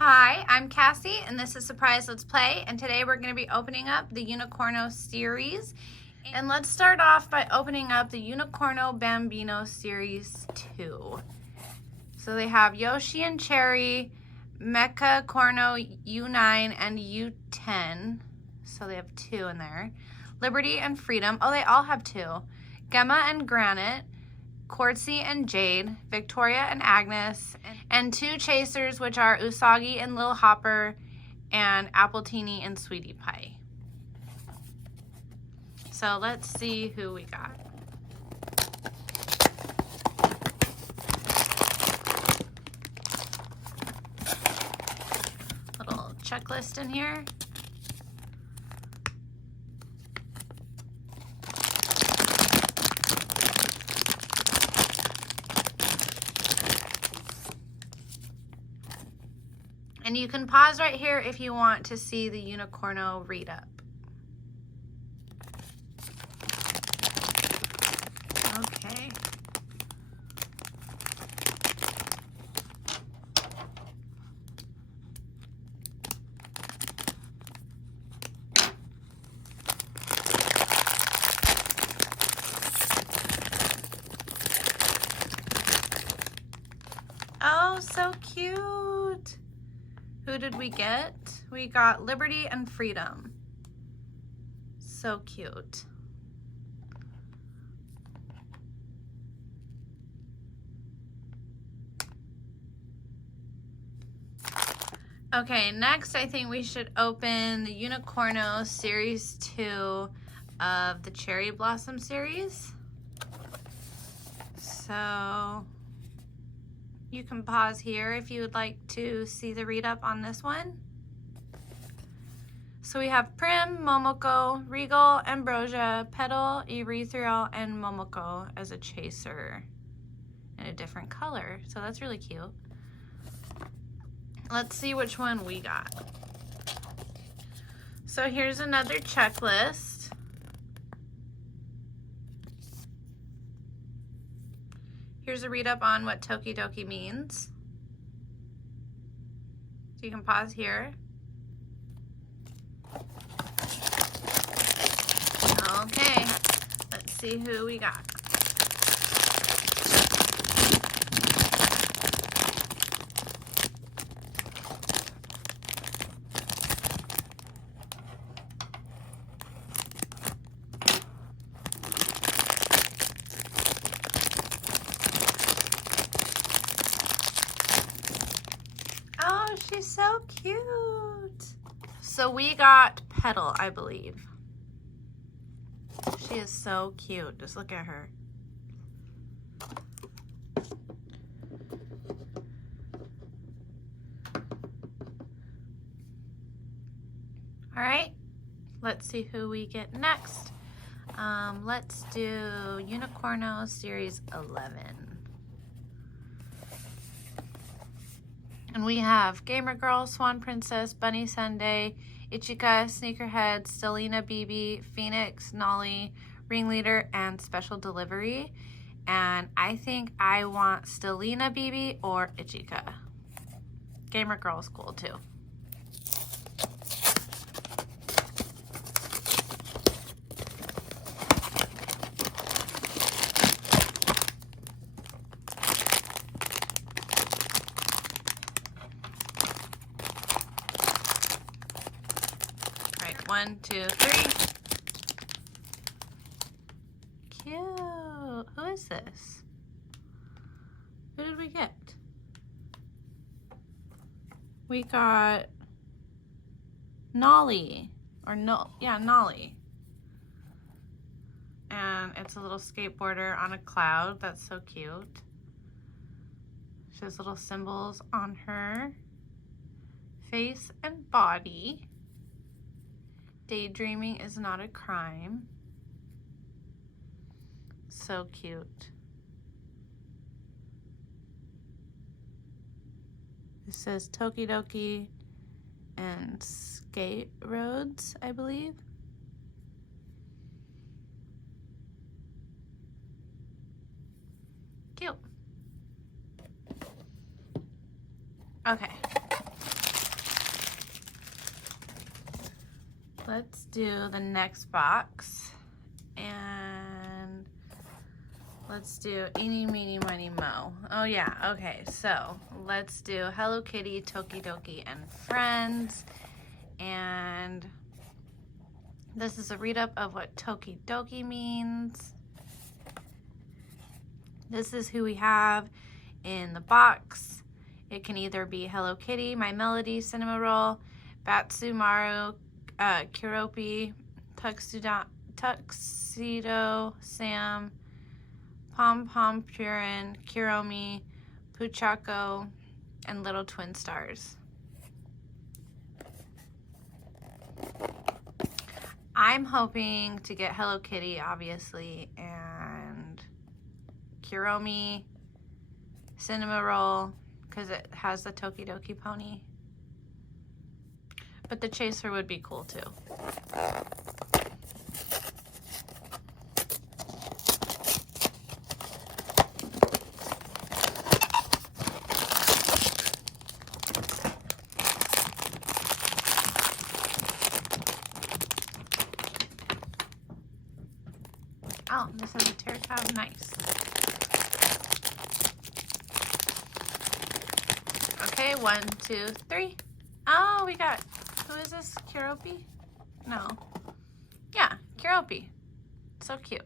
Hi, I'm Cassie and this is Surprise Let's Play, and today we're going to be opening up the Unicorno series. And let's start off by opening up the Unicorno Bambino Series 2. So they have Yoshi and Cherry, Mecha Corno U9 and U10. So they have 2 in there. Liberty and Freedom. Oh, they all have 2. Gemma and Granite. Quartzy and Jade, Victoria and Agnes, and 2 chasers, which are Usagi and Lil Hopper, and Appletini and Sweetie Pie. So let's see who we got. Little checklist in here. And you can pause right here if you want to see the Unicorno read up. Okay. Oh, so cute. Who did we get? We got Liberty and Freedom. So cute. Okay, next I think we should open the Unicorno Series 2 of the Cherry Blossom series. So you can pause here if you would like to see the read up on this one. So we have Prim, Momoko, Regal, Ambrosia, Petal, Erythral, and Momoko as a chaser in a different color. So that's really cute. Let's see which one we got. So here's another checklist. Here's a read up on what tokidoki means. So you can pause here. Okay, let's see who we got. Oh, she's so cute. So we got Petal, I believe. She is so cute. Just look at her. All right, let's see who we get next. Let's do Unicorno Series 11. And we have Gamer Girl, Swan Princess, Bunny Sunday, Ichika, Sneakerhead, Stelina BB, Phoenix, Nolly, Ringleader, and Special Delivery. And I think I want Stelina BB or Ichika. Gamer Girl is cool too. Right, 1, 2, 3. Cute. Who is this? Who did we get? We got Nolly. Or no, yeah, Nolly. And it's a little skateboarder on a cloud. That's so cute. She has little symbols on her face and body. Daydreaming is not a crime. So cute. It says Tokidoki and Skate Roads, I believe. Cute. Okay. Let's do the next box. And let's do eeny, meeny, miny, mo. Oh yeah, okay, so let's do Hello Kitty, Tokidoki, and Friends. And this is a read-up of what tokidoki means. This is who we have in the box. It can either be Hello Kitty, My Melody, Cinema Roll, Batsumaru, Kiropi, Tuxedo Sam, Pom Pom Purin, Kiromi, Puchako, and Little Twin Stars. I'm hoping to get Hello Kitty, obviously, and Kiromi, Cinema Roll, because it has the Tokidoki pony. But the chaser would be cool too. Oh, this has a tear tab. Nice. Okay, 1, 2, 3. Oh, we got, who is this? Kiropi? No. Yeah, Kiropi. So cute.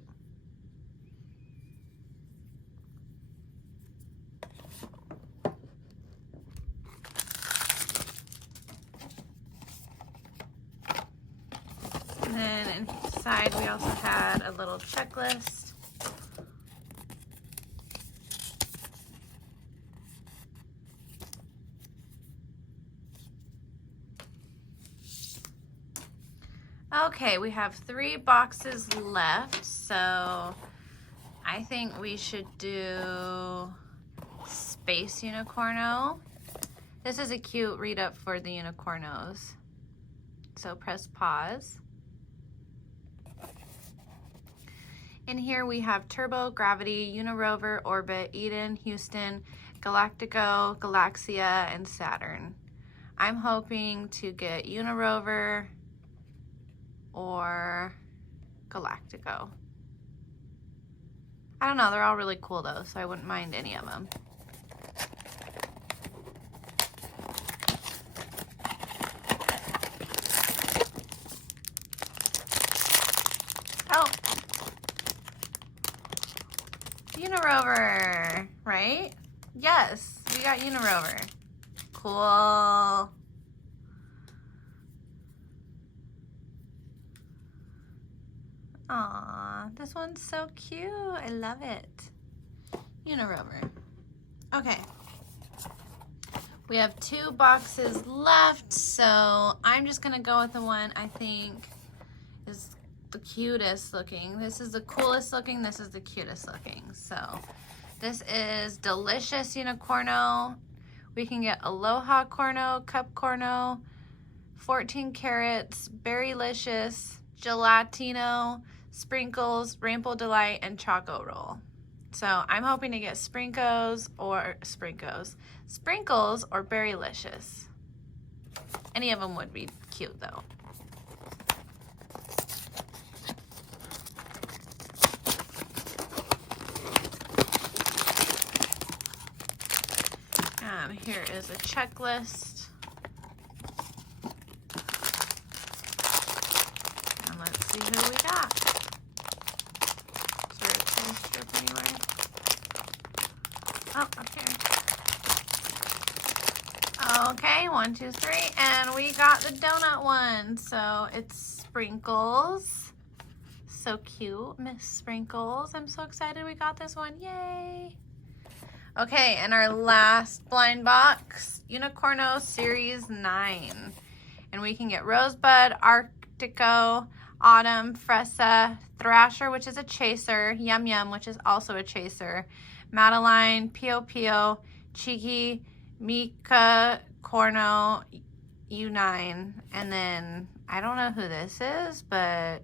And then inside we also had a little checklist. Okay, we have 3 boxes left, so I think we should do Space Unicorno. This is a cute read-up for the Unicornos. So press pause. In here we have Turbo, Gravity, Unirover, Orbit, Eden, Houston, Galactico, Galaxia, and Saturn. I'm hoping to get Unirover or Galactico. I don't know, they're all really cool though, so I wouldn't mind any of them. Oh, Unirover, right? Yes, we got Unirover. Cool. Aw, this one's so cute. I love it. Unirover. Okay. We have 2 boxes left, so I'm just gonna go with the one I think is the cutest looking. This is the coolest looking. This is the cutest looking. So this is Delicious Unicorno. We can get Aloha Corno, Cup Corno, 14 carats, Berrylicious, Gelatino, Sprinkles, Rainbow Delight, and Choco Roll. So I'm hoping to get Sprinkles or Berrylicious. Any of them would be cute though. Here is a checklist. And let's see who we got. Is there a tin strip anywhere? Oh, okay. Okay, 1, 2, 3. And we got the donut one. So it's Sprinkles. So cute, Miss Sprinkles. I'm so excited we got this one. Yay! Okay, and our last blind box, Unicorno Series 9. And we can get Rosebud, Arctico, Autumn, Fresa, Thrasher, which is a chaser, Yum Yum, which is also a chaser, Madeline, Pio Pio, Cheeky, Mika, Corno, U9. And then, I don't know who this is, but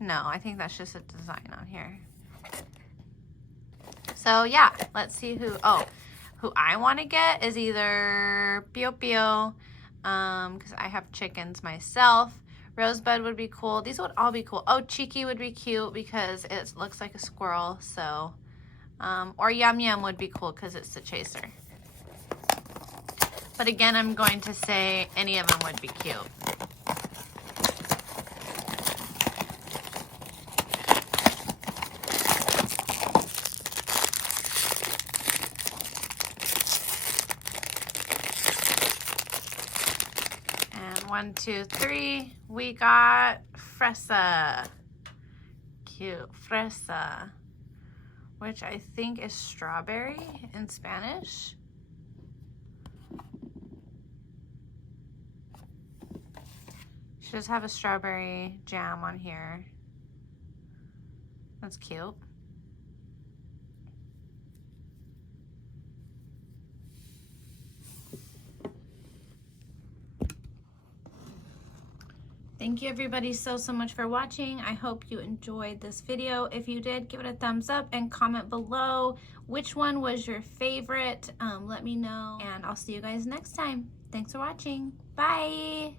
no, I think that's just a design on here. So yeah, let's see who I want to get is either Pio Pio, because I have chickens myself. Rosebud would be cool. These would all be cool. Oh, Cheeky would be cute because it looks like a squirrel. So, or Yum Yum would be cool because it's the chaser. But again, I'm going to say any of them would be cute. And 1, 2, 3, we got Fresa. Cute, Fresa, which I think is strawberry in Spanish. She does have a strawberry jam on here. That's cute. Thank you everybody so much for watching. I hope you enjoyed this video. If you did, give it a thumbs up and comment below which one was your favorite. Let me know, and I'll see you guys next time. Thanks for watching. Bye.